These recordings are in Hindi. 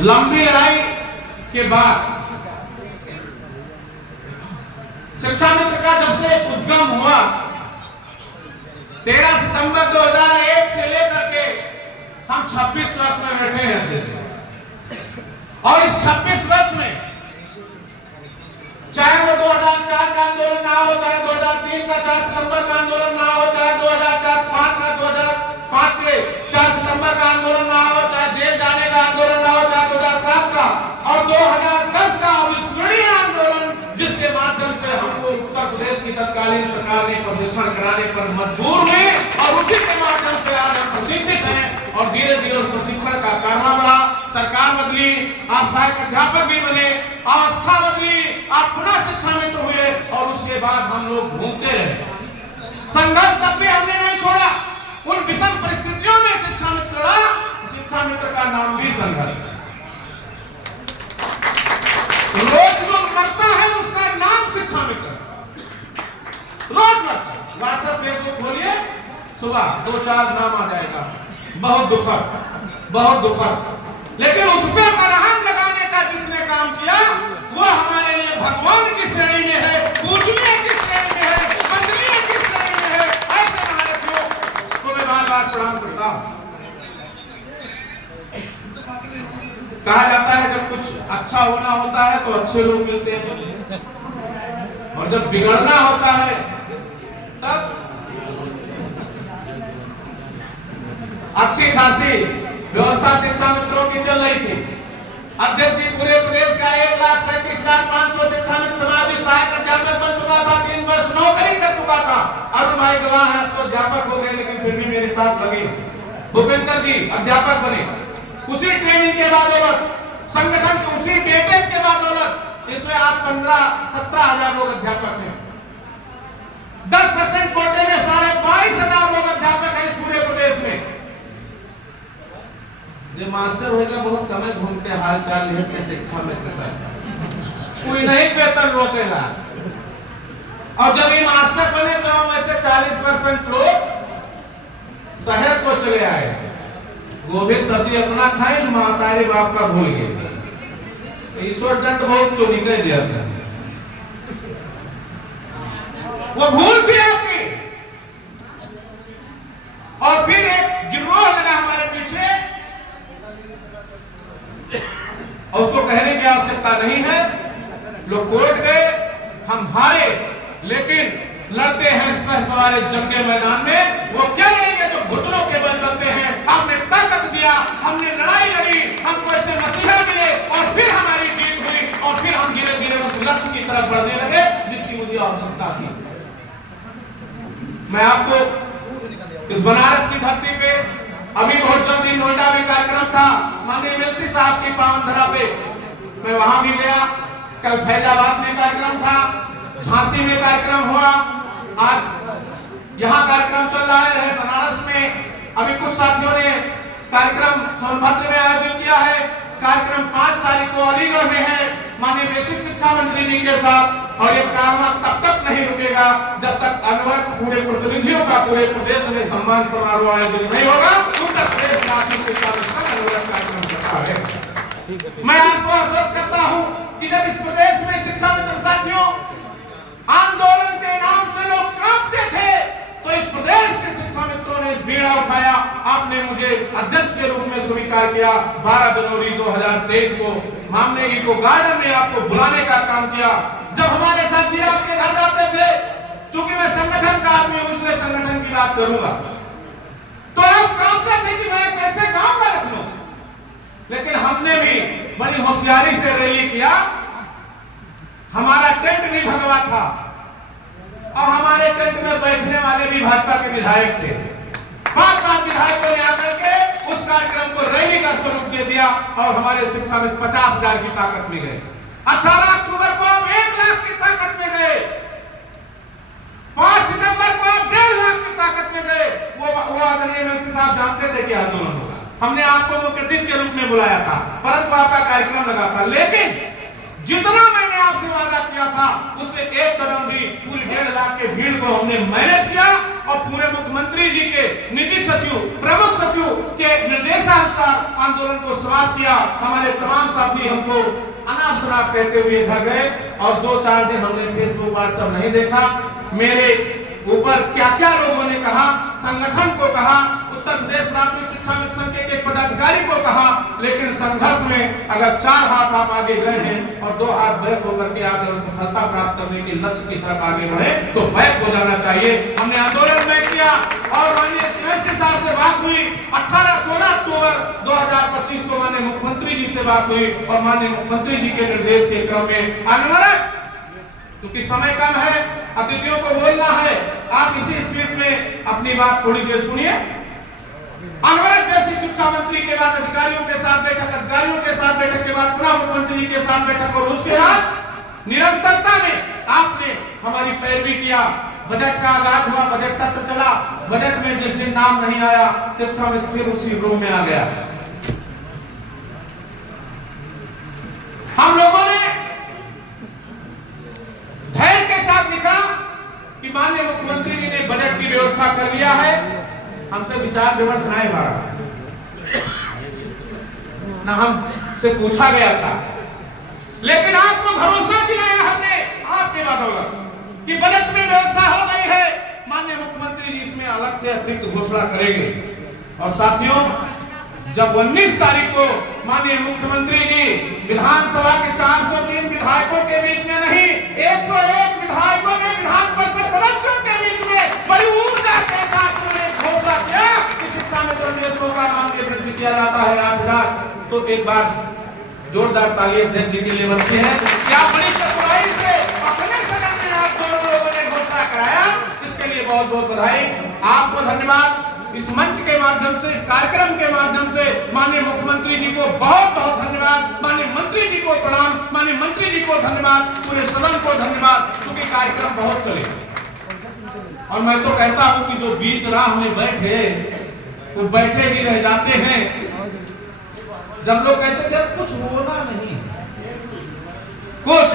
लंबी लड़ाई के बाद शिक्षा मित्र का जब से उद्गम हुआ 13 सितंबर 2001 से लेकर के हम 26 वर्ष में बैठे हैं और इस 26 वर्ष में चाहे वो 2004 का आंदोलन ना हो, चाहे 2003 का 4 सितंबर का आंदोलन ना हो, चाहे 2005 के 4 सितंबर का आंदोलन ना हो, चाहे जेल जाने का आंदोलन ना हो, चाहे 2007 का और 2010 का अविस्मरणीय आंदोलन जिसके माध्यम से हमको उत्तर प्रदेश की तत्कालीन सरकार ने प्रशिक्षण कराने पर मजबूर हुए और उसी के माध्यम से आज हम प्रशिक्षित हैं और धीरे धीरे उस प्रशिक्षण का कारवा बढ़ा, सरकार बदली, आप सहायक अध्यापक भी बने, आस्था बदली, आप पुनः शिक्षा मित्र हुए और उसके बाद हम लोग घूमते रहे। संघर्ष तब भी हमने नहीं छोड़ा, उन विषम परिस्थितियों में शिक्षा मित्र रहा, शिक्षा मित्र का नाम भी संघर्ष है। रोज जो मरता है उसका नाम शिक्षा मित्र, रोज मरता है। व्हाट्सएप फेसबुक खोलिए, सुबह 2-4 नाम आ जाएगा, बहुत दुखद, लेकिन उस पर मरहम लगाने का जिसने काम किया वो हमारे लिए भगवान की श्रेणी में है, पूजनीय की श्रेणी में है, वंदनीय की श्रेणी में है। ऐसे महारथियों को मैं बार-बार प्रणाम करता हूं। कहा जाता है जब कुछ अच्छा होना होता है तो अच्छे लोग मिलते हैं और जब बिगड़ना होता है तब अच्छी खासी व्यवस्था शिक्षा मित्रों की चल रही थी। अध्यक्ष जी पूरे प्रदेश का 1,37,500 शिक्षा मित्र समाज सहायक अध्यापक बन चुका था, 3 वर्ष नौकरी कर चुका था। अरुण भाई गवाह है, तो अध्यापक हो गए लेकिन फिर भी मेरे साथ लगे। भूपेंद्र जी अध्यापक बने, उसी ट्रेनिंग के बदौलत, संगठन के उसी वेटेज के बदौलत इसमें आज 15-17 हजार लोग अध्यापक हैं। 10% कोटे में 22,500 लोग अध्यापक हैं इस पूरे प्रदेश में। ये मास्टर होगा बहुत कम है, घूम के हाल चाल लिखते शिक्षा में कोई नहीं वेतन रोकेगा। और जब ये मास्टर बने तो हम ऐसे 40% लोग शहर को चले आए, गोभी सब्जी अपना खाए, मातारी बाप का भूल गए। ईश्वर दंड बहुत चोरी कर दिया था, वो भूल थी आपकी। और फिर एक गिरोह लगा हमारे पीछे और उसको कहने की आवश्यकता नहीं है, लोग कोर्ट गए, हम हारे, लेकिन लड़ते हैं सहसवारी जंग के मैदान में। वो क्या लड़ेंगे जो घुटनों के बल चलते हैं। हमने ताकत दिया, हमने लड़ाई लड़ी, हमको ऐसे मसीहा मिले और फिर हमारी जीत हुई और फिर हम धीरे धीरे उस लक्ष्य की तरफ बढ़ने लगे जिसकी मुझे आवश्यकता थी। मैं आपको इस बनारस की धरती पे अभी बहुत जल्दी नोएडा में कार्यक्रम था, माननीय एमएलसी साहब की पावन धरा पे, मैं वहां भी गया। कल फैजाबाद में कार्यक्रम था, झांसी में कार्यक्रम हुआ, आज यहाँ कार्यक्रम चल रहा है बनारस में। अभी कुछ साथियों ने कार्यक्रम सोनभद्र में आयोजित किया है। कार्यक्रम 5 तारीख को अलीगढ़ में है माननीय बेसिक शिक्षा मंत्री जी के साथ। और ये कार्यक्रम तब तक नहीं रुकेगा जब तक अनवरत पूरे प्रतिनिधियों का पूरे प्रदेश में सम्मान समारोह आयोजित नहीं होगा। उत्तर प्रदेश राष्ट्रीय शिक्षा मिशन अनवरत कार्यक्रम करता है। मैं आपको आश्वस्त करता हूँ कि जब इस प्रदेश में शिक्षा मित्र साथियों आंदोलन के नाम से लोग कांपते थे तो इस प्रदेश के शिक्षा मित्रों ने इस बीड़ा उठाया। आपने मुझे अध्यक्ष के रूप में स्वीकार किया। 12 जनवरी 2023 को हमने इको गार्डन में आपको बुलाने का काम किया। जब हमारे साथी आपके घर जाते थे, चूंकि मैं संगठन का आदमी हूं इसलिए संगठन की बात करूंगा, तो आप कांपते थे कि मैं कैसे गांव में रख लूं, लेकिन हमने भी बड़ी होशियारी से रैली किया। हमारा टेंट भी भगवा था और हमारे टेंट में बैठने वाले भी भाजपा के विधायक थे। 5 विधायकों ने आकर के उस कार्यक्रम को रैली का स्वरूप दे दिया और हमारे शिक्षा में 50,000 की ताकत में गए। 18 अक्टूबर को हम 1 लाख की ताकत में गए, 5 सितंबर को हम 1.5 लाख की ताकत में गए। वो आदरणीय एमएलसी साहब जानते थे कि आंदोलन होगा। हमने आपको मुख्य अतिथि के रूप में बुलाया था, परंतु आपका कार्यक्रम लगा था। लेकिन जितना मैंने आपसे वादा किया था उससे एक कदम भी पूरी 1.5 लाख के भीड़ को हमने मैनेज किया और पूरे मुख्यमंत्री जी के निजी सचिव, प्रमुख सचिव के निर्देशानुसार आंदोलन को समाप्त किया। हमारे तमाम साथी हमको अनाप शनाप कहते हुए घर गए और 2-4 दिन हमने फेसबुक व्हाट्सएप नहीं देखा। मेरे ऊपर क्या क्या लोगों ने कहा, संगठन को कहा, उत्तर प्रदेश प्राथमिक शिक्षा संघ के पदाधिकारी को कहा, लेकिन संघर्ष में अगर 4 हाथ आप आगे गए हैं और 2 हाथ बैक होकर के आप अगर सफलता प्राप्त करने के लक्ष्य की तरफ आगे बढ़े तो बैक हो जाना चाहिए। हमने आंदोलन में किया और माननीय सीएम साहब से बात हुई। 16 अक्टूबर 2025 को माननीय मुख्यमंत्री जी से बात हुई और माननीय मुख्यमंत्री जी के निर्देश के क्रम में अनवरत, क्योंकि समय कम है, अतिथियों को बोलना है, आप इसी स्क्रिप्ट में अपनी बात थोड़ी देर सुनिए। अनवरत बेसिक शिक्षा मंत्री के बाद अधिकारियों के साथ बैठक, अधिकारियों के साथ बैठक के बाद पुनः मुख्यमंत्री के साथ बैठक और उसके बाद निरंतरता में आपने हमारी पैरवी किया। बजट का आगाज हुआ, बजट सत्र चला, बजट में जिस दिन नाम नहीं आया शिक्षा में फिर उसी रूम में आ गया। हम लोगों ने धैर्य के साथ लिखा कि माननीय मुख्यमंत्री जी ने बजट की व्यवस्था कर लिया है, हमसे विचार विमर्श नहीं हुआ ना, हमसे पूछा गया था, लेकिन आपको भरोसा दिलाया हमने आपके बदौलत कि बजट में व्यवस्था हो गई है। माननीय मुख्यमंत्री जी इसमें अलग से अतिरिक्त घोषणा करेंगे। और साथियों, जब 19 तारीख को माननीय मुख्यमंत्री जी विधानसभा के 403 विधायकों के बीच में नहीं, 101 विधायकों ने विधान परिषद सदस्यों के बीच में बड़ी ऊर्जा के साथ घोषणा किया कि शिक्षा में जो निवेशों का काम के वृद्धि किया जाता है 8,000, तो एक बार जोरदार ताली अध्यक्ष जी के लिए बनती है। क्या बड़ी चतुराई से अपने सदन में आप दोनों लोगों ने घोषणा कराया, इसके लिए बहुत बहुत बधाई, आपको धन्यवाद। इस मंच के माध्यम से, इस कार्यक्रम के माध्यम से माननीय मुख्यमंत्री जी को बहुत बहुत धन्यवाद, माननीय मंत्री जी को प्रणाम, माननीय मंत्री जी को धन्यवाद, पूरे सदन को धन्यवाद, क्योंकि कार्यक्रम बहुत चले। और मैं तो कहता हूं कि जो बीच राह में बैठे वो बैठे ही रह जाते हैं। जब लोग कहते थे कुछ होना नहीं, कुछ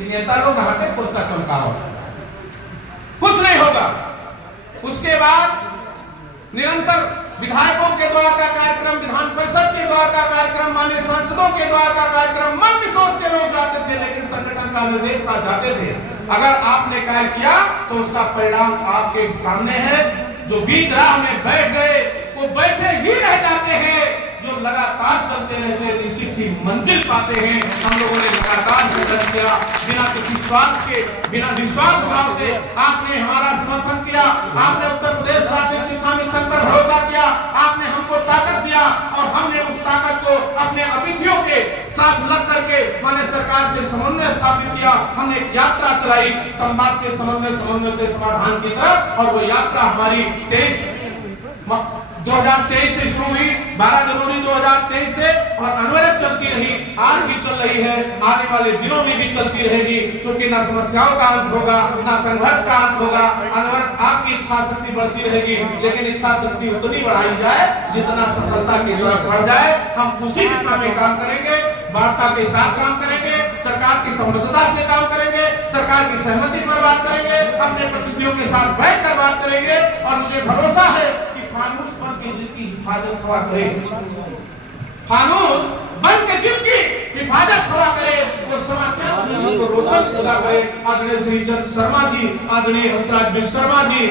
नेता लोग हाथे कुर्ता चमकाओ, कुछ नहीं होगा। उसके बाद निरंतर विधायकों के द्वारा का कार्यक्रम, विधान परिषद के द्वारा का कार्यक्रम, माननीय सांसदों के द्वारा का कार्यक्रम, मन विशोध के लोग जाते थे, लेकिन संगठन का निर्देश था जाते थे। अगर आपने कार्य किया तो उसका परिणाम आपके सामने है। जो बीच राह में बैठ गए वो बैठे ही रह जाते हैं, जो लगातार चलते रहते निश्चित ही मंजिल पाते हैं। हम लोगों ने लगातार संघर्ष किया, बिना किसी स्वार्थ के, बिना निस्वार्थ भाव से आपने हमारा समर्थन किया। आपने उत्तर प्रदेश प्राथमिक शिक्षा संघ पर भरोसा किया, आपने हमको ताकत दिया और हमने उस ताकत को अपने अतिथियों के साथ लग करके माननीय सरकार से समन्वय स्थापित किया। हमने एक यात्रा चलाई, संवाद से समन्वय, समन्वय से समाधान की तरफ, और वो यात्रा हमारी 2023 से शुरू हुई, 12 जनवरी 2023 से, और अनवरत चलती रही, आज भी चल रही है, आने वाले दिनों में भी चलती रहेगी, क्योंकि ना समस्याओं का अंत होगा, ना संघर्ष का अंत होगा। अनवरत आपकी इच्छा शक्ति बढ़ती रहेगी, लेकिन इच्छा शक्ति उतनी बढ़ाई जाए जितना सफलता की तरफ बढ़ जाए। हम उसी दिशा में काम करेंगे, वार्ता के साथ काम करेंगे, सरकार की समृद्धता से काम करेंगे, सरकार की सहमति पर बात करेंगे, अपने प्रतिनिधियों के साथ बैठकर बात करेंगे। और मुझे भरोसा है फानूस बन के जिनकी हिफाजत हवा करे, फानूस बन के जिनकी हिफाजत हवा करे, वो समाज को रोशन पूरा करे। आदरणीय श्रीचंद शर्मा जी, आदरणीय हंसराज विश्वकर्मा जी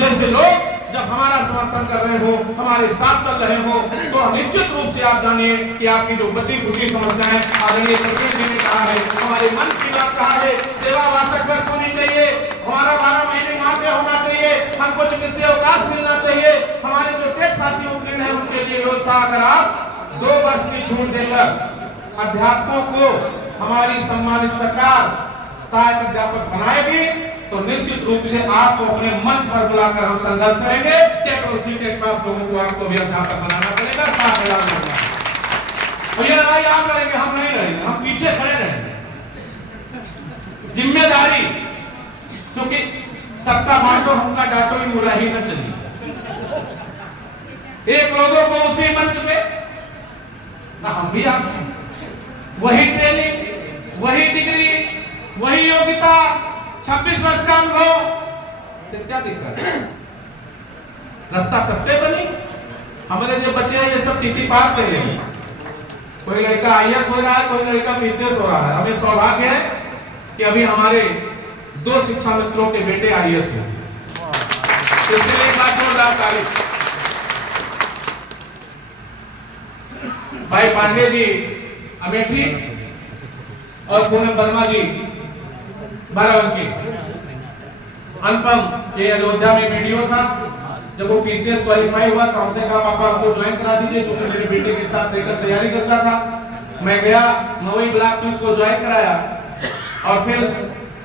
जैसे लोग जब हमारा समर्थन कर रहे हो, हमारे साथ चल रहे हो, तो निश्चित रूप से आप जानिए कि आपकी जो बची खुची समस्याएं, आदरणीय सरपंच जी ने कहा है, हमारे मन की बात कहा है, सेवा वासक वर्ष होनी चाहिए, हमारा 12 महीने माध्य होना चाहिए, हमको चिकित्सीय अवकाश मिलना चाहिए, हमारे जो टेट साथी उत्तीर्ण है उनके लिए व्यवस्था। अगर आप 2 वर्ष की छूट देकर अध्यापकों को हमारी सम्मानित सरकार सहायक अध्यापक बनाएगी, तो निश्चित रूप से आपको अपने मंच पर बुलाकर हम संघर्ष करेंगे। टेट और सीटेट पास लोगों को आपको भी अध्यापक बनाना पड़ेगा, 7,000 होगा। और ये लड़ाई आप लड़ेंगे, हम नहीं लड़ेंगे, हम पीछे खड़े रहेंगे। जिम्मेदारी, क्योंकि सबका बांटो हमका डांटो ही बुरा ही न चलिए। एक लोगों को उसी मंच पे ना हम भी आप, वही ट्रेनिंग, वही डिग्री, वही योग्यता, 26 वर्ष का अनुभव, फिर क्या दिक्कत है? रास्ता सबके बनी। हमारे जो बच्चे हैं ये सब टीटी पास कर रहे हैं। कोई लड़का आईएएस हो रहा है, कोई लड़का पीसीएस हो रहा है। हमें सौभाग्य है कि अभी हमारे 2 शिक्षा मित्रों के बेटे आईएएस हुए। इसलिए एक बात जोरदार तारीफ। भाई पांडे जी अमेठी और पूनम वर्मा जी बाराबंकी। अनुपम ये अयोध्या में वीडियो था, जब वो पीसीएस क्वालिफाई हुआ तो हमसे कहा पापा आपको ज्वाइन करा दीजिए, तो मेरे बेटे के साथ लेकर तैयारी करता था। मैं गया मवई ब्लॉक में उसको ज्वाइन कराया और फिर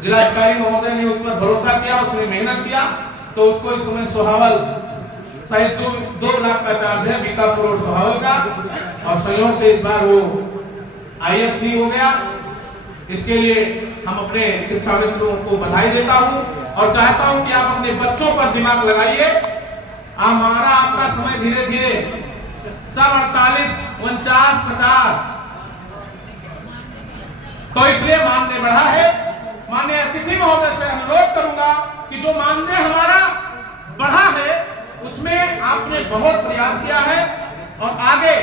जिलाधिकारी महोदय ने उस पर भरोसा किया, उसने मेहनत किया तो उसको इस समय सोहावल शायद 2 लाख का चार्ज है बीकापुर और सोहावल का, और सहयोग से इस बार वो आईएएस भी हो गया। इसके लिए हम अपने शिक्षा मित्रों को बधाई देता हूं और चाहता हूं कि आप अपने बच्चों पर दिमाग लगाइए। हमारा आपका समय धीरे धीरे सब 48, 49, 50 तो इसलिए मानदेय बढ़ा है। माननीय अतिथि महोदय से अनुरोध करूंगा कि जो मानदेय हमारा बढ़ा है उसमें आपने बहुत प्रयास किया है और आगे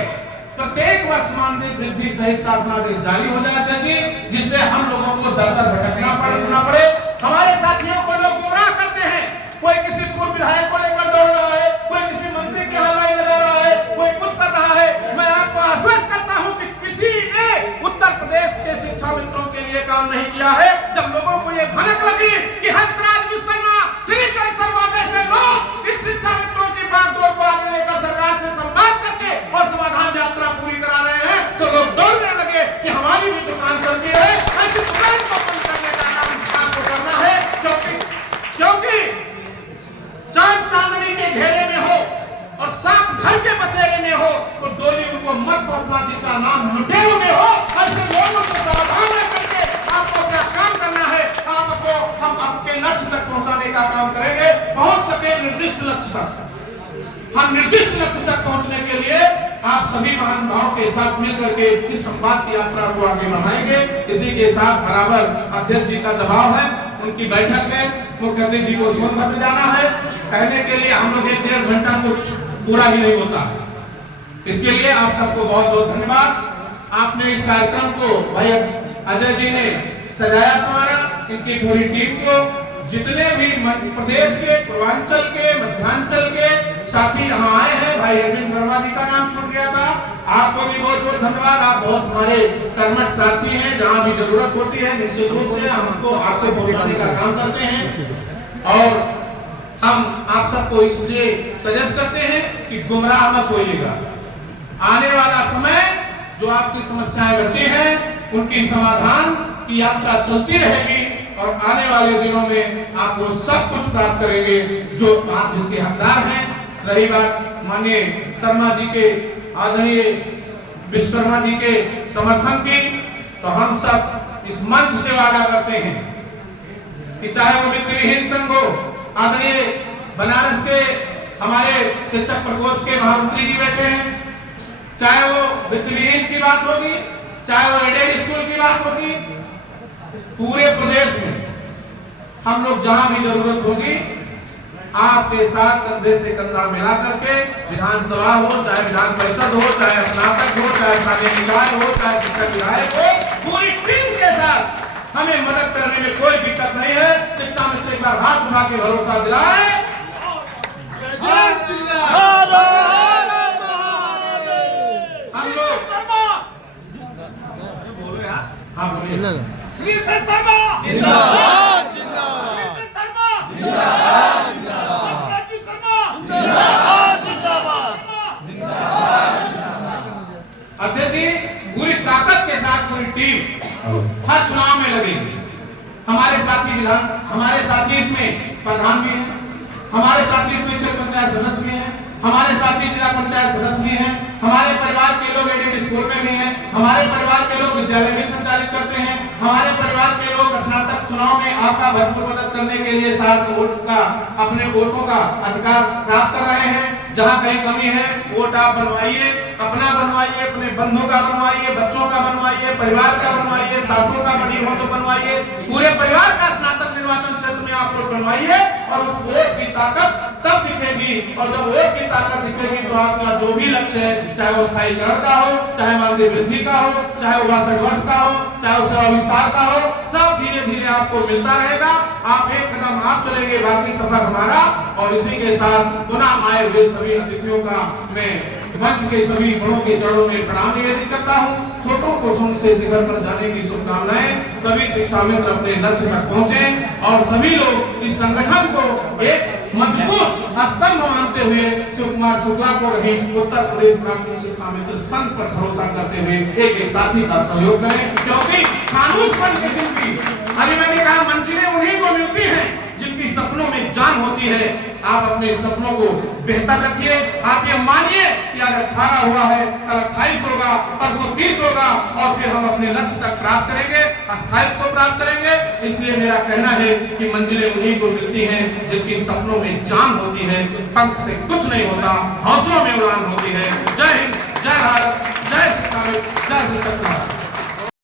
प्रत्येक वर्ष मानदेय वृद्धि सहित शासनादेश जारी हो जाए जी, जिससे हम लोगों को दर दर भटकना पड़े। हमारे साथियों को लोग गुमराह करते हैं, कोई किसी पूर्व विधायक को लेकर दौड़ रहा है, कोई किसी मंत्री के हलवाई लगा रहा है, कोई कुछ कर रहा है। मैं आपको आश्वस्त करता हूं कि किसी ने उत्तर प्रदेश के शिक्षा मित्रों के लिए काम नहीं किया है। जब लोगों को ये भनक लगी कि हंसराज विश्वकर्मा श्री कैंसर जैसे लोग इस शिक्षा मित्रों की बागडोर को आगे लेकर सरकार से संवाद करके और समाधान यात्रा पूरी करा रहे हैं, तो लोग दौड़ने लगे कि हमारी भी दुकान चलती है। ऐसी दुकान को बंद करने का काम आपको करना है, क्योंकि चांद चांदनी के घेरे में हो और सांप घर के बसेरे में हो तो डोली उनको मत सौंपना जिसका नाम लुटेरों में हो। ऐसे लोगों को सावधान करके आपको अपना काम करना है। आपको हम आपके लक्ष्य तक पहुंचाने का काम करेंगे, पहुंच सके निर्दिष्ट लक्ष्य तक। हम निर्दिष्ट लक्ष्य तक पहुंचने के लिए आप सभी महानुभावों के साथ मिलकर के इस संवाद की यात्रा को आगे बढ़ाएंगे। इसी के साथ बराबर अध्यक्ष जी का दबाव है, उनकी बैठक है, मुख्यमंत्री जी को सोनभद्र जाना है। कहने के लिए हम लोग 1-1.5 घंटा तो पूरा ही नहीं होता है। इसके लिए आप सबको बहुत बहुत धन्यवाद। आपने इस कार्यक्रम को भाई अजय जी ने सजाया संवारा, इनकी पूरी टीम को, जितने भी मध्य प्रदेश के, पूर्वांचल के, मध्यांचल के साथी यहाँ आए हैं। भाई अरविंद वर्मा जी का नाम छूट गया था, आपको भी बहुत बहुत धन्यवाद। आप बहुत हमारे कर्मठ साथी हैं, जहाँ भी जरूरत होती है निश्चित रूप से हमको आपको पहुंचाने का काम करते हैं। और हम आप सबको इसलिए सजेस्ट करते हैं कि गुमराह मत होइएगा। आने वाला समय जो आपकी समस्याएं बची हैं उनकी समाधान की यात्रा चलती रहेगी और आने वाले दिनों में आप वो सब कुछ प्राप्त करेंगे जो आप जिसके हकदार हैं। रही बात माननीय शर्मा जी के, आदरणीय विश्वकर्मा जी के समर्थन की, तो हम सब इस मंच से वादा करते हैं कि चाहे वो वित्तविहीन संघ हो, आदरणीय बनारस के हमारे शिक्षक प्रकोष्ठ के महामंत्री जी बैठे हैं, चाहे वो वित्तविहीन की बात होगी, चाहे वो एडेड स्कूल की बात होगी, पूरे प्रदेश में हम लोग जहां भी जरूरत होगी आपके साथ कंधे से कंधा मिला करके, विधानसभा हो, चाहे विधान परिषद हो, चाहे स्नातक हो, चाहे स्थानीय निकाय हो, चाहे शिक्षक विधायक हो, पूरी टीम के साथ हमें मदद करने में कोई दिक्कत नहीं है। शिक्षा मित्र एक बार हाथ उठा के भरोसा दिलाए। हम लोग हाँ बोलिए। श्री शर्मा जिंदाबाद, जिंदाबाद, जिंदाबाद, जिंदाबाद, जिंदाबाद, जिंदाबाद। अध्यक्ष जी पूरी ताकत के साथ पूरी टीम हर चुनाव में लगेगी। हमारे साथी इसमें प्रधान भी हैं, हमारे साथी इसमें क्षेत्र पंचायत सदस्य भी हैं, हमारे साथी जिला पंचायत सदस्य भी हैं, हमारे परिवार के लोग एडेड स्कूल में भी हैं, हमारे परिवार के लोग विद्यालय भी संचालित करते हैं, हमारे परिवार के लोग स्नातक चुनाव में आपका भरपूर मदद करने के लिए अपने वोटों का अधिकार प्राप्त कर रहे हैं। जहां कहीं कमी है वोट आप बनवाइए, अपना बनवाइए, अपने बंधु का बनवाइए, बच्चों का बनवाइए, परिवार का बनवाइए, सासों का बड़ी हो तो बनवाइए, पूरे परिवार का स्नातक निर्वाचन क्षेत्र में आप लोग बनवाइए और उस वोट की ताकत तब दिखेगी। और जब वोट की ताकत दिखेगी तो आपका जो भी लक्ष्य है, चाहे वो स्थायी कर का हो, चाहे मानदेय वृद्धि का हो, चाहे वो 62 वर्ष का हो, चाहे वो सेवा विस्तार का हो, सब धीरे धीरे आपको मिलता रहेगा। आप एक कदम आप चलेंगे, बाकी सफर हमारा। और इसी के साथ पुनः आए हुए सभी अतिथियों का मैं मंच के सभी बड़ों के चरणों में प्रणाम निवेदित करता हूँ। छोटों को सुन से शिखर पर जाने की शुभकामनाएं। सभी शिक्षा मित्र अपने लक्ष्य तक पहुंचे और सभी लोग इस संगठन को एक मजबूत स्तंभ मानते हुए शिव कुमार शुक्ला को रही उत्तर प्रदेश प्राथमिक शिक्षा मित्र संघ पर भरोसा करते हुए एक साथी का सहयोग करें, क्योंकि खानुसपन के दिन भी अभी मैंने कहा मंजिलें उन्हीं को मिलती हैं जिनकी सपनों में जान होती है। आप अपने सपनों को बेहतर रखिए। आप ये मानिए कि आज 18 हुआ है, कल 28 होगा, परसों 30 होगा और फिर हम अपने लक्ष्य तक प्राप्त करेंगे, स्थायित्व को प्राप्त करेंगे। इसलिए मेरा कहना है कि मंजिलें उन्हीं को मिलती हैं जिनकी सपनों में जान होती है। पंख से कुछ नहीं होता, हौसलों में उड़ान होती है। जय हिंद, जय भारत, जय शिक्षा, जय शिक्षक।